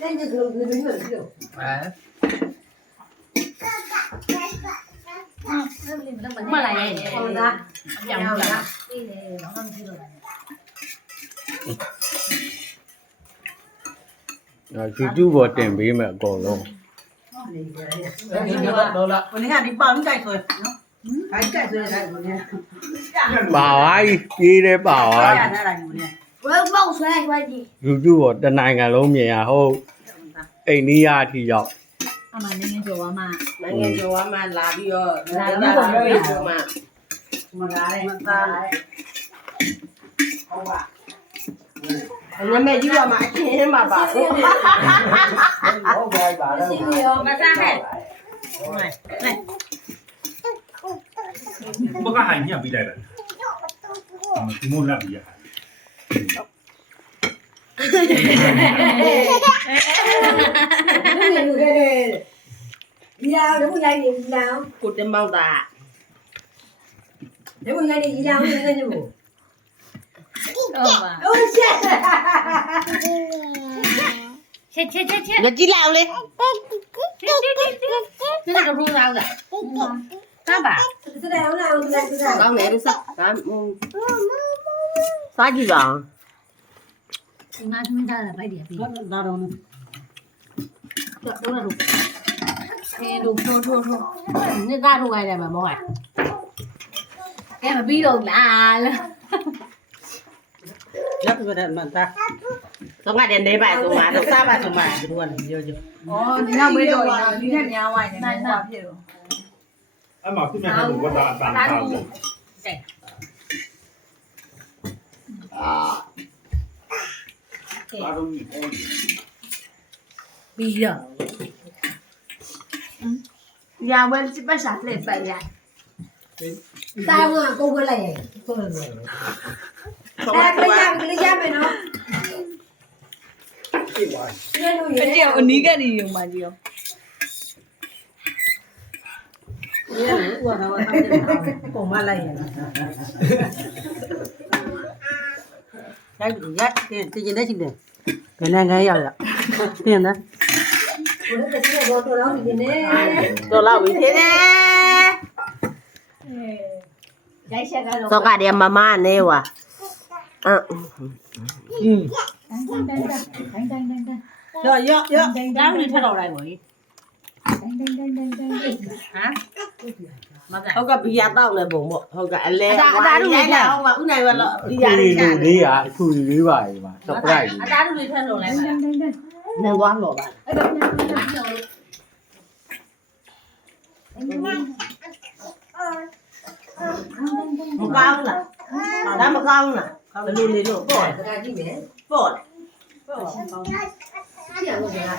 那你就没有就。哎。မလာရဲ့ 好的。 ပြောင်းပြောင်းအေးလေတော့မကြည့်လို့ YouTube ပေါ်တင်ပေးမယ်အကုန်လုံး 到了。我你看你包你盖出来，还盖出来来我呢。 ပါသွားပြီပြေးတယ်ပါသွားပြီ 下来我呢。我要爆出来快点 YouTube ပေါ်တနိုင်ငံလုံးမြင်ရဟုတ်အိန္ဒိယအထိရောက် အမနင်းကြော်မှာ နိုင်ငံကျော်ကမှလာပြီးတော့လာပြီးတော့ပြေးဆိုမှ 我来嘞，好吧。 နမကြီးကမှအချင်းမှာပါဟုတ်ကဲ့ပါတော့ မစားနဲ့ 不干海你也没带的，题目那不也？ 你呀，如果来你你呀， ကိုတင်မောက်တာ 如果来你呀，我那个就。 ဟုတ်ပါ 哦，谢。 ချက်ချက်ချက်ချက် ငကြည့်လိုက်အောင်လေ ဒီကတော့ရိုးသားလားကပါ 是的，我那我那是的。 ကောင်းတယ်လို့စားဒါစားကြည့်ပါအောင် ဒီမှာသမင်းသားလည်းဗိုက်တယ်ပြီး 拿着呢。တော့တော့အဲတို့ထိုးနေသားတို့ရတယ်မှာမောကကဲမပြီးတော့လားလား 要不然蛮大。 တော့ငါတဲ့နေပါဆိုမှတော့စားပါဆိုမှဒီလိုကလည်းပြောကြ 哦，你那没有呀？你那娘外呢？那屁股。俺妈对面还有个大的。 ပြီးတော့ညာဝဲစပတ်စားလက်ပတ်ရ 大碗够不来，够不来。 ဆုံး 哎， မ 可以加没喏。这种 အ 也 ကျအနီးကနေရုံမှကြီးရော 我那我他们够嘛来呀？ ရိုက်ရိုက်တင်နေချင်းတယ်ဘယ်နိုင်ငံရောက်ရတင်တယ် 我那个现在我多少年呢？ တော်လောက်ပြီသေးတယ် ရိုက်ချက်ကတော့ တော့ကတည်းကမမနဲ့ဟွာအင်း တန်း ရော့ရော့ရော့ ဒါမှမထတော့လိုက်ပါလေဟမ် ဟုတ်ကဘီယာတောက်နေပုံပေါ့ဟုတ်ကအလဲဟုတ်ပါဥနိုင်ပါလို့ဘီယာ ဒီ လေးချ လူ မ်း လေးอ่ะအခုလေးပါပြီမှာ surprise အသားတို့တွေထက်လို့လိုက်ပါ နေသွားလို့ပါ မကောင်းလားဒါမကောင်းလားဘယ်လိုနေလို့ပေါ့ 给他几枚？ ပေါ့ 这样我给他。